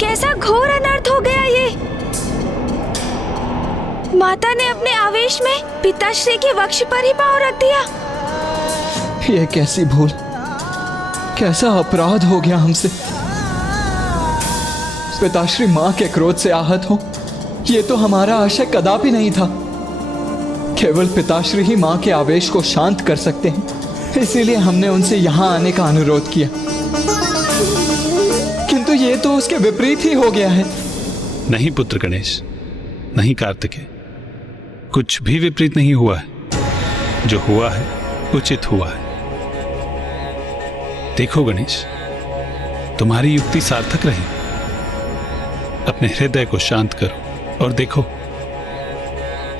कैसा घोर अनर्थ हो गया ये। माता ने अपने आवेश में पिताश्री के वक्ष पर ही पांव रख दिया। ये कैसी भूल, कैसा अपराध हो गया हमसे। पिताश्री माँ के क्रोध से आहत हो, ये तो हमारा आशय कदापि नहीं था। केवल पिताश्री ही माँ के आवेश को शांत कर सकते हैं, इसीलिए हमने उनसे यहाँ आने का अनुरोध किया। किंतु ये तो उसके विपरीत ही हो गया है। नहीं पुत्र गणेश, नहीं कार्तिकेय, कुछ भी विपरीत नहीं हुआ है। जो हुआ है उचित हुआ है। देखो गणेश, तुम्हारी युक्ति सार्थक रही। अपने हृदय को शांत करो और देखो,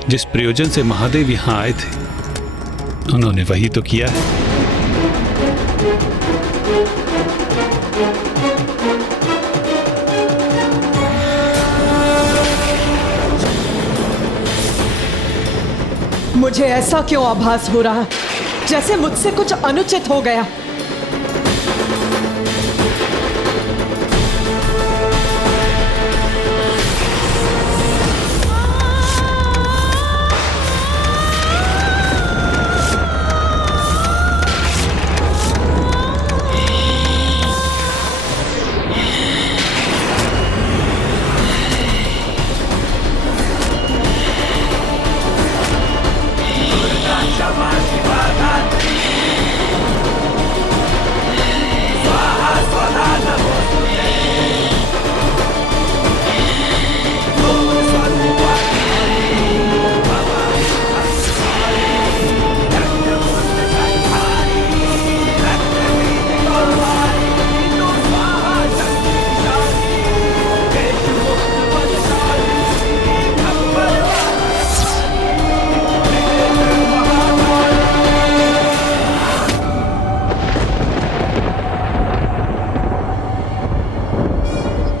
जिस प्रयोजन से महादेव यहां आए थे उन्होंने वही तो किया है। मुझे ऐसा क्यों आभास हो रहा, जैसे मुझसे कुछ अनुचित हो गया।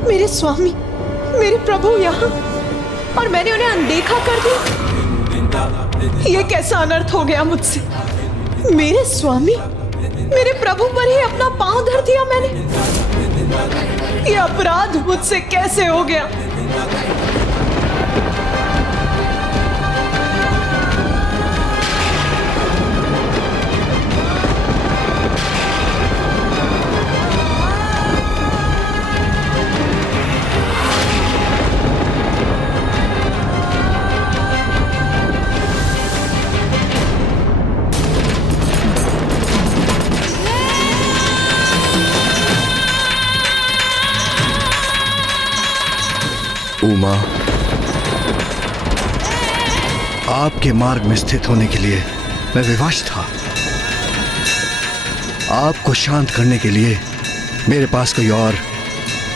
मेरे स्वामी, मेरे प्रभु यहाँ, और मैंने उन्हें अनदेखा कर दिया। ये कैसा अनर्थ हो गया मुझसे। मेरे स्वामी, मेरे प्रभु पर ही अपना पांव धर दिया मैंने। ये अपराध मुझसे कैसे हो गया। उमा, आपके मार्ग में स्थित होने के लिए मैं विवश था। आपको शांत करने के लिए मेरे पास कोई और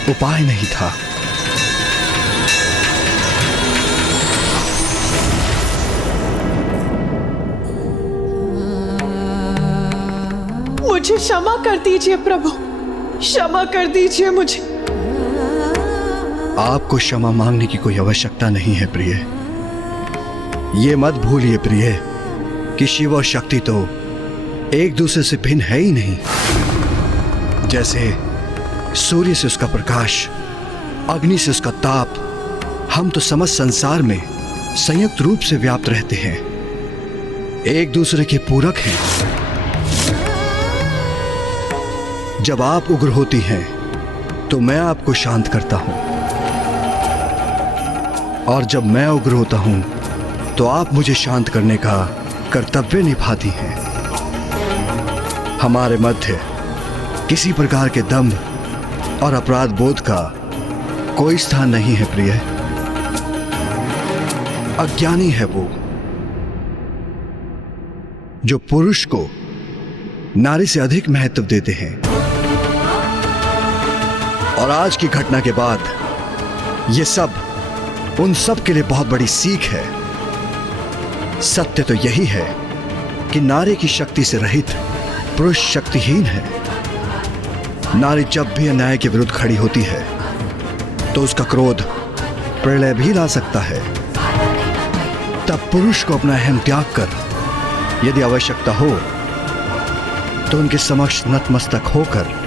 उपाय नहीं था। मुझे क्षमा कर दीजिए प्रभु, क्षमा कर दीजिए मुझे। आपको क्षमा मांगने की कोई आवश्यकता नहीं है प्रिय। ये मत भूलिए प्रिय कि शिव और शक्ति तो एक दूसरे से भिन्न है ही नहीं। जैसे सूर्य से उसका प्रकाश, अग्नि से उसका ताप, हम तो समस्त संसार में संयुक्त रूप से व्याप्त रहते हैं, एक दूसरे के पूरक हैं। जब आप उग्र होती हैं तो मैं आपको शांत करता हूं, और जब मैं उग्र होता हूं तो आप मुझे शांत करने का कर्तव्य निभाती हैं। हमारे मध्य किसी प्रकार के दंभ और अपराध बोध का कोई स्थान नहीं है प्रिय। अज्ञानी है वो जो पुरुष को नारी से अधिक महत्व देते हैं। और आज की घटना के बाद ये सब उन सब के लिए बहुत बड़ी सीख है। सत्य तो यही है कि नारी की शक्ति से रहित पुरुष शक्तिहीन है। नारी जब भी अन्याय के विरुद्ध खड़ी होती है तो उसका क्रोध प्रलय भी ला सकता है। तब पुरुष को अपना अहम त्याग कर यदि आवश्यकता हो तो उनके समक्ष नतमस्तक होकर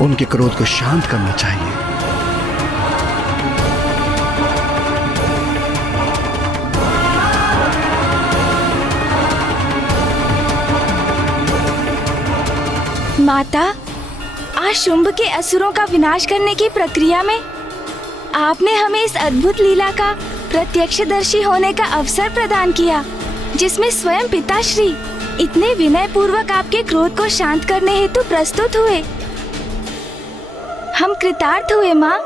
उनके क्रोध को शांत करना चाहिए। माता, आज शुंभ के असुरों का विनाश करने की प्रक्रिया में आपने हमें इस अद्भुत लीला का प्रत्यक्षदर्शी होने का अवसर प्रदान किया, जिसमें स्वयं पिताश्री इतने विनय पूर्वक आपके क्रोध को शांत करने हेतु प्रस्तुत हुए। हम कृतार्थ हुए माँ।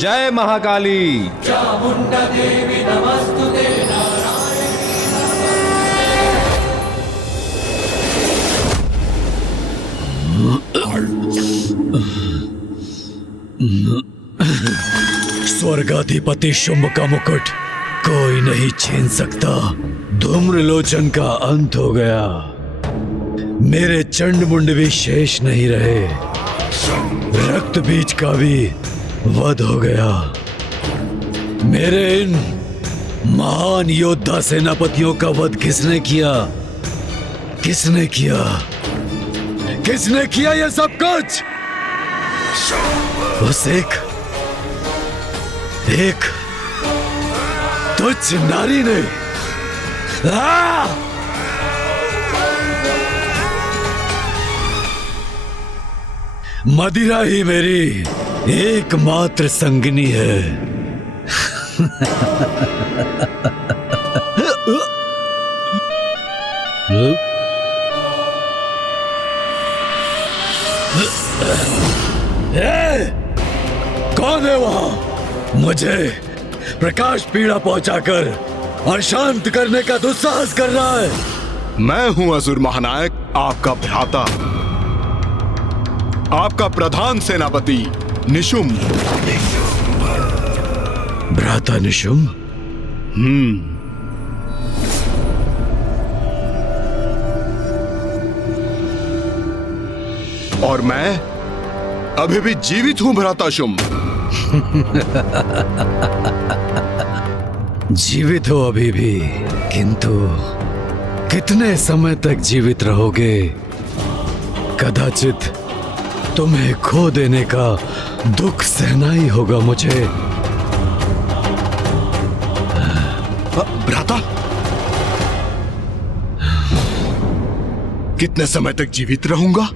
जय महाकाली। चामुंडा देवी नमस्तुते। स्वर्गाधिपति शुंभ का मुकुट कोई नहीं छीन सकता। धूम्रलोचन का अंत हो गया, मेरे चंड मुंड भी शेष नहीं रहे, रक्त बीज का भी वध हो गया। मेरे इन महान योद्धा सेनापतियों का वध किसने किया? किसने किया? किसने किया ये सब कुछ? उस एक तुच्छ नारी ने। मदिरा ही मेरी एकमात्र संगिनी है। कौन है वहां? मुझे प्रकाश पीड़ा पहुंचाकर अशांत करने का दुस्साहस कर रहा है। मैं हूं असुर महानायक, आपका भ्राता, आपका प्रधान सेनापति निशुंभ। भ्राता निशुंभ? और मैं अभी भी जीवित हूं भ्राता शुंभ। जीवित हो अभी भी, किंतु कितने समय तक जीवित रहोगे? कदाचित तुम्हें खो देने का दुख सहना ही होगा मुझे। भ्राता, कितने समय तक जीवित रहूंगा?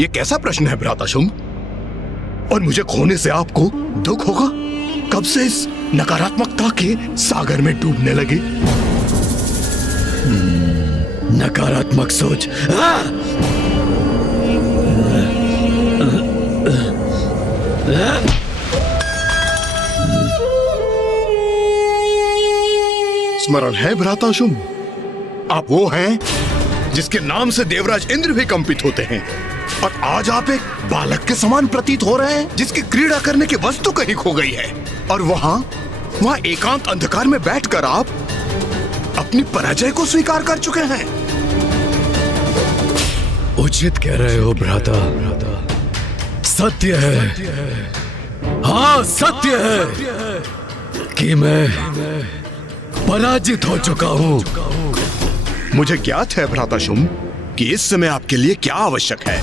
ये कैसा प्रश्न है भ्राता शुंभ? और मुझे खोने से आपको दुख होगा? कब से इस नकारात्मकता के सागर में डूबने लगे? नकारात्मक सोच। स्मरण है भ्राता शुंभ, आप वो हैं जिसके नाम से देवराज इंद्र भी कंपित होते हैं, और आज आप एक बालक के समान प्रतीत हो रहे हैं जिसकी क्रीड़ा करने की वस्तु कहीं खो गई है। और वहां एकांत अंधकार में बैठकर आप अपनी पराजय को स्वीकार कर चुके हैं। उचित कह रहे हो भ्राता, सत्य है, हाँ सत्य है कि मैं पराजित हो चुका हूं। मुझे ज्ञात है भ्राता शुंभ कि इस समय आपके लिए क्या आवश्यक है।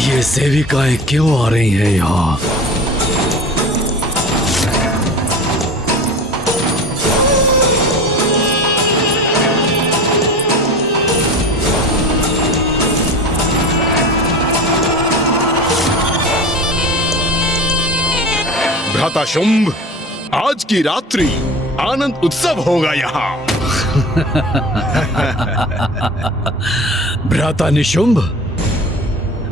ये सेविकाएं क्यों आ रही हैं यहाँ? भ्राता शुंभ, आज की रात्रि आनंद उत्सव होगा यहाँ। भ्राता निशुंभ,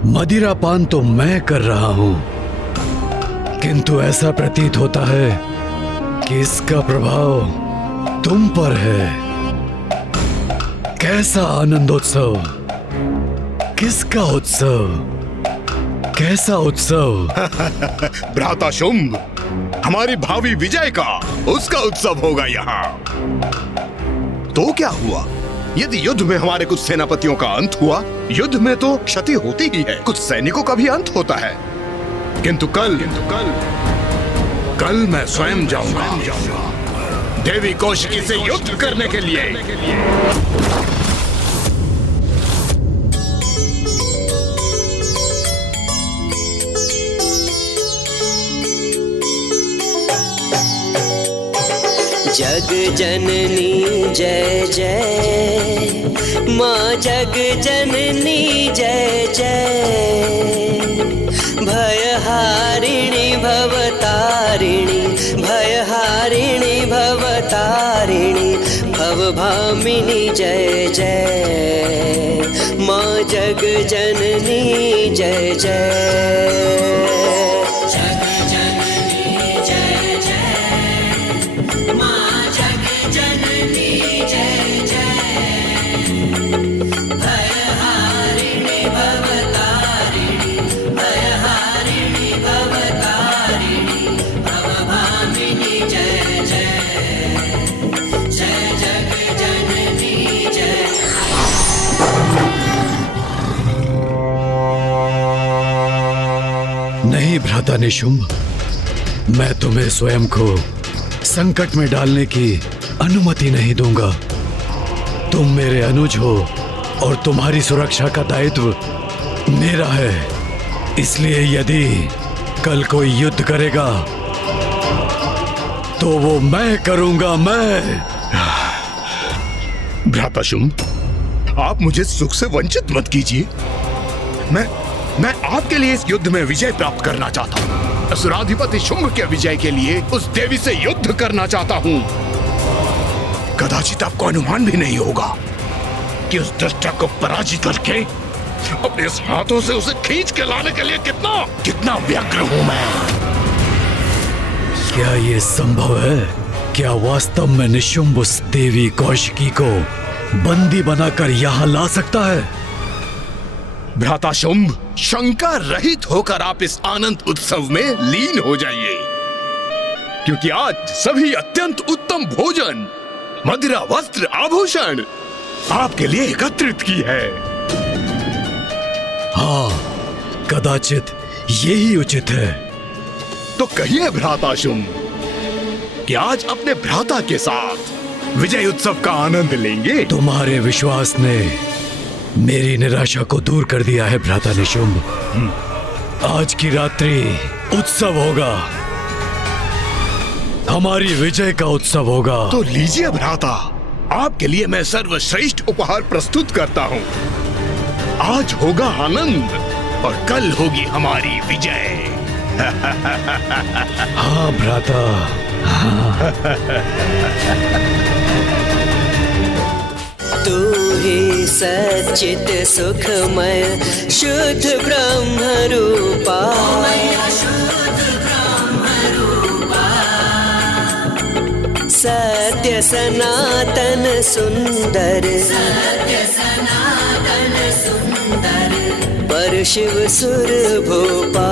मदिरापान तो मैं कर रहा हूं, किंतु ऐसा प्रतीत होता है कि इसका प्रभाव तुम पर है। कैसा आनंदोत्सव, किसका उत्सव, कैसा उत्सव? भ्राता शुंभ, हमारी भावी विजय का, उसका उत्सव होगा यहाँ। तो क्या हुआ यदि युद्ध में हमारे कुछ सेनापतियों का अंत हुआ? युद्ध में तो क्षति होती ही है, कुछ सैनिकों का भी अंत होता है। किंतु कल मैं स्वयं जाऊंगा देवी कौशिकी से युद्ध करने के लिए। जग जननी जय जय, माँ जग जननी जय जय। भयहारिणी भवतारिणी, भयहारिणी भवतारिणी, भवभामिनी जय जय। माँ जग जननी जय जय। नहीं भ्राता निशुंभ, मैं तुम्हें स्वयं को संकट में डालने की अनुमति नहीं दूंगा। तुम मेरे अनुज हो और तुम्हारी सुरक्षा का दायित्व मेरा है। इसलिए यदि कल कोई युद्ध करेगा तो वो मैं करूंगा, मैं। भ्राता शुंभ, आप मुझे सुख से वंचित मत कीजिए। मैं आपके लिए इस युद्ध में विजय प्राप्त करना चाहता हूँ। असुराधिपति शुंभ के विजय के लिए उस देवी से युद्ध करना चाहता हूँ। कदाचित आपको अनुमान भी नहीं होगा कि उस दुष्टा को पराजित करके अपने इस हाथों से उसे खींच के लाने के लिए कितना व्यग्र हूँ मैं। क्या ये संभव है? क्या वास्तव में निशुंभ उस देवी कौशिकी को बंदी बनाकर यहाँ ला सकता है? भ्राता शुंभ, शंका रहित होकर आप इस आनंद उत्सव में लीन हो जाइए, क्योंकि आज सभी अत्यंत उत्तम भोजन, मदिरा, वस्त्र, आभूषण आपके लिए एकत्रित की है। हाँ, कदाचित यही उचित है। तो कहिए भ्राता शुंभ कि आज अपने भ्राता के साथ विजय उत्सव का आनंद लेंगे। तुम्हारे विश्वास ने मेरी निराशा को दूर कर दिया है भ्राता निशुंभ। आज की रात्रि उत्सव होगा, हमारी विजय का उत्सव होगा। तो लीजिए भ्राता, आपके लिए मैं सर्वश्रेष्ठ उपहार प्रस्तुत करता हूँ। आज होगा आनंद और कल होगी हमारी विजय। हाँ भ्राता, हाँ। तू ही सच्चित सुखमय शुद्ध ब्रह्म रूपा, सत्य सनातन सुंदर, पर शिव सुर भूपा।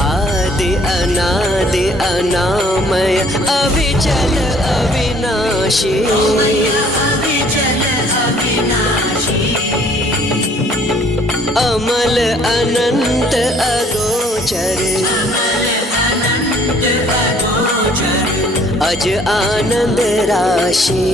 आदि अनादि अनामय अविचल अविनाश अविनाशी अमल अनंत अगोचर अज आनंद राशि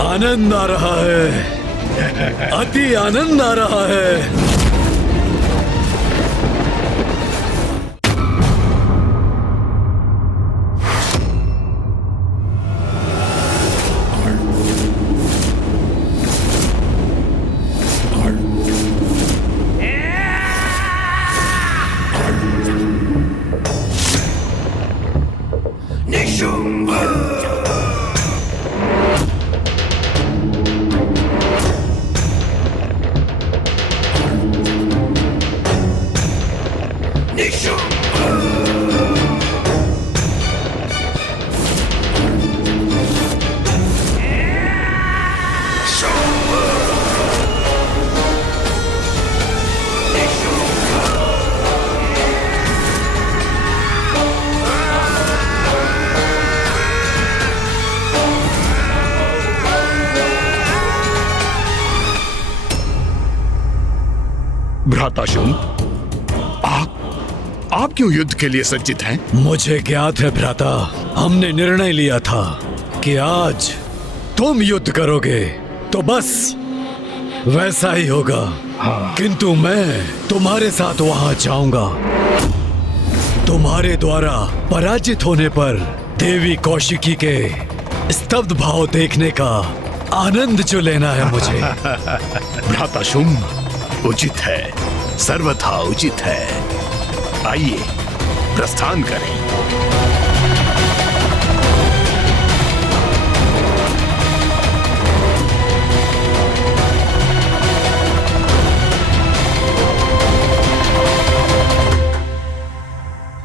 आनंद आ रहा है, अति आनंद आ रहा है। भ्राता शुंभ, आप क्यों युद्ध के लिए सज्जित हैं? मुझे ज्ञात है भ्राता, हमने निर्णय लिया था कि आज तुम युद्ध करोगे तो बस वैसा ही होगा। किंतु मैं तुम्हारे साथ वहां जाऊंगा। तुम्हारे द्वारा पराजित होने पर देवी कौशिकी के स्तब्ध भाव देखने का आनंद जो लेना है मुझे। भ्राता शुंभ, उचित है, सर्वथा उचित है। आइए प्रस्थान करें।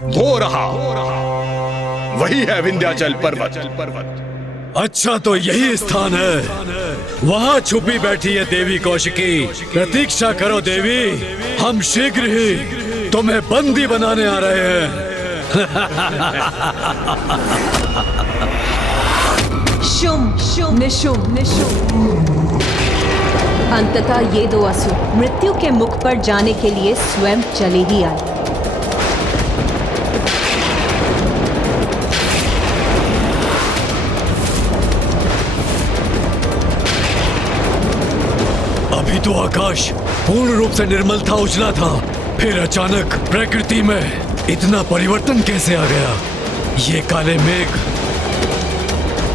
वो रहा, वही है विंध्याचल पर्वत। अच्छा, तो यही स्थान है। वहाँ छुपी बैठी है देवी कौशिकी। प्रतीक्षा करो देवी, हम शीघ्र ही तुम्हें बंदी बनाने आ रहे हैं। शुंभ, निशुंभ। अंततः ये दो असुर मृत्यु के मुख पर जाने के लिए स्वयं चले ही आए। अभी तो आकाश पूर्ण रूप से निर्मल था, उजला था, फिर अचानक प्रकृति में इतना परिवर्तन कैसे आ गया? ये काले मेघ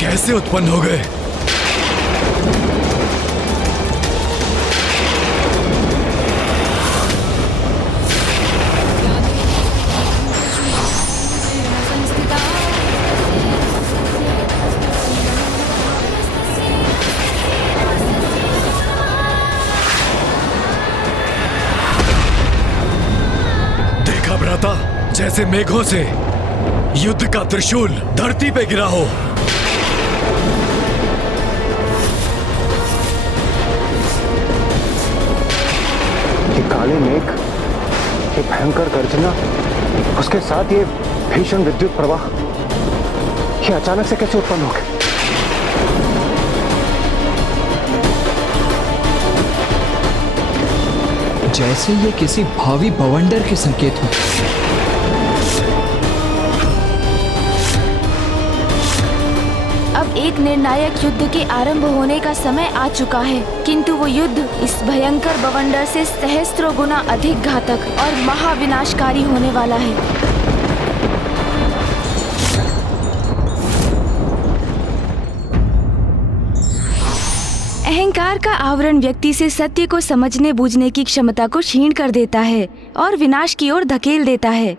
कैसे उत्पन्न हो गए? जैसे मेघों से युद्ध का त्रिशूल धरती पे गिरा हो। ये काले मेघ, ये भयंकर गर्जना, उसके साथ ये भीषण विद्युत प्रवाह, ये अचानक से कैसे उत्पन्न हो गए? जैसे ये किसी भावी बवंडर के संकेत हो। अब एक निर्णायक युद्ध के आरंभ होने का समय आ चुका है, किंतु वो युद्ध इस भयंकर बवंडर से सहस्त्रों गुना अधिक घातक और महाविनाशकारी होने वाला है। अहंकार अंधकार का आवरण व्यक्ति से सत्य को समझने बूझने की क्षमता को क्षीण कर देता है और विनाश की ओर धकेल देता है।